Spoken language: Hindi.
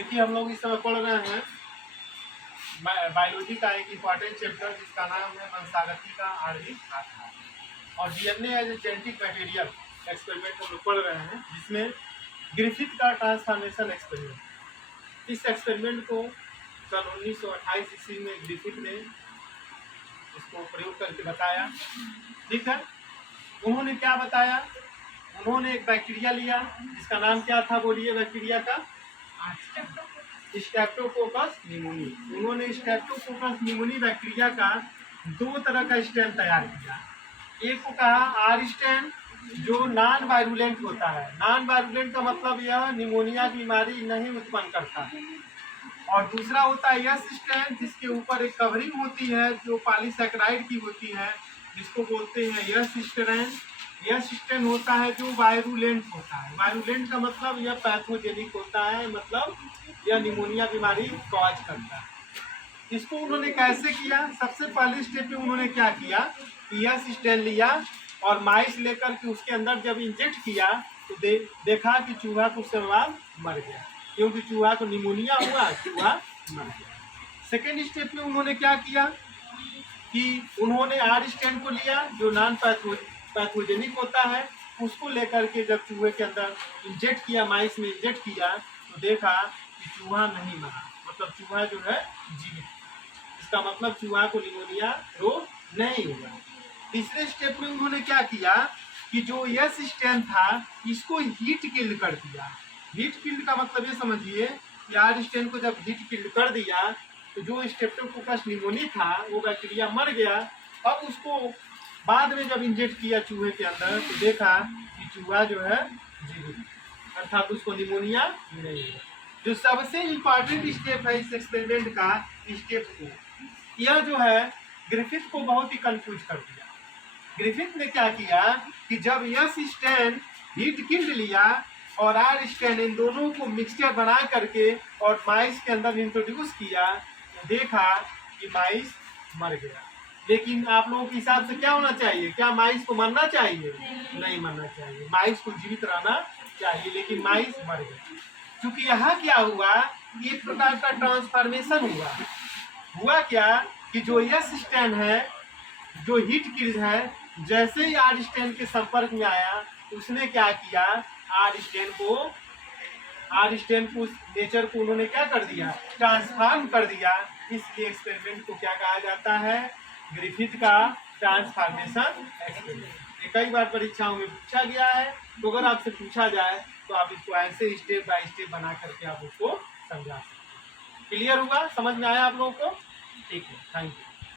देखिए हम लोग इस समय पढ़ रहे हैं बायोलॉजी का एक इम्पॉर्टेंट चैप्टर जिसका नाम है वंशागति का आणविक आधार और DNA as a genetic material experiment हम लोग पढ़ रहे हैं, जिसमें ग्रिफिथ का ट्रांसफॉर्मेशन एक्सपेरिमेंट। इस एक्सपेरिमेंट को सन 1928 ईस्वी में ग्रिफिथ ने इसको प्रयोग करके बताया। ठीक है, उन्होंने क्या बताया? उन्होंने एक बैक्टीरिया लिया जिसका नाम क्या था, बोलिए बैक्टीरिया का? Streptococcus pneumoniae. उन्होंने स्ट्रेप्टोकोकस निमोनी बैक्टीरिया का दो तरह का स्ट्रेन तैयार किया। एक को कहा आर स्ट्रेन, जो नॉन वायरुलेंट होता है। नॉन वायरुलेंट का मतलब यह निमोनिया की बीमारी नहीं उत्पन्न करता है। और दूसरा होता है यस स्ट्रेन, जिसके ऊपर एक कवरिंग होती है जो पॉलीसैकेराइड की होती है, जिसको बोलते हैं यस स्ट्रेन। यस स्ट्रेन होता है जो वायरुलेंट होता है। वायरुलेंट का मतलब यह पैथोजेनिक होता है, मतलब यह निमोनिया बीमारी कॉज करता है। इसको उन्होंने कैसे किया? सबसे पहले स्टेप में उन्होंने क्या किया कि यस स्ट्रेन लिया और माइस लेकर के उसके अंदर जब इंजेक्ट किया तो देखा कि चूहा कुछ समय बाद मर गया, क्योंकि चूहा को निमोनिया हुआ, चूहा मर गया। सेकेंड स्टेप में उन्होंने क्या किया कि उन्होंने आर स्ट्रेन को लिया जो नॉन पैथोजेनिक होता है, उसको लेकर के जब चूहे के अंदर इंजेक्ट किया, माइस में इंजेक्ट किया तो देखा कि चूहा नहीं मरा, मतलब चूहा जो है जीवित। इसका मतलब चूहा को निमोनिया रोग नहीं हुआ। तीसरे स्टेप में उन्होंने क्या किया कि जो यस स्ट्रेन था इसको हीट किल्ड कर दिया। हीट किल्ड का मतलब ये समझिए कि आर स्ट्रेन को जब हीट किल्ड कर दिया तो जो स्ट्रेप्टोकोकस निमोनी था वो बैक्टीरिया मर गया। अब उसको बाद में जब इंजेक्ट किया चूहे के अंदर तो देखा कि चूहा जो है जीवित, अर्थात उसको निमोनिया नहीं हुआ। जो सबसे इम्पॉर्टेंट स्टेप है इस एक्सपेरिमेंट का, स्टेप को यह जो है ग्रिफिथ को बहुत ही कंफ्यूज कर दिया। ग्रिफिथ ने क्या किया कि जब यस स्ट्रेन हीट किल्ड लिया और आर स्ट्रेन, इन दोनों को मिक्सचर बना करके और माइस के अंदर इंट्रोड्यूस किया तो देखा कि माइस मर गया। लेकिन आप लोगों के हिसाब से क्या होना चाहिए? क्या माइस को मरना चाहिए? नहीं मरना चाहिए, माइस को जीवित रहना चाहिए, लेकिन माइस मर गया। क्योंकि यहाँ क्या हुआ, एक प्रकार का ट्रांसफॉर्मेशन हुआ क्या कि जो यस स्ट्रेन है, जो हीट किल्ड है, जैसे ही आर स्ट्रेन के संपर्क में आया उसने क्या किया, आर स्ट्रेन को नेचर को उन्होंने क्या कर दिया, ट्रांसफॉर्म कर दिया। इसलिए एक्सपेरिमेंट को क्या कहा जाता है? ग्रिफिथ का ट्रांसफॉर्मेशन एक्सपेरिमेंट। कई बार परीक्षाओं में पूछा गया है, तो अगर आपसे पूछा जाए तो आप इसको ऐसे स्टेप बाय स्टेप बना करके आप उसको समझा सकते हैं। क्लियर हुआ? समझ में आया आप लोगों को? ठीक है, थैंक यू।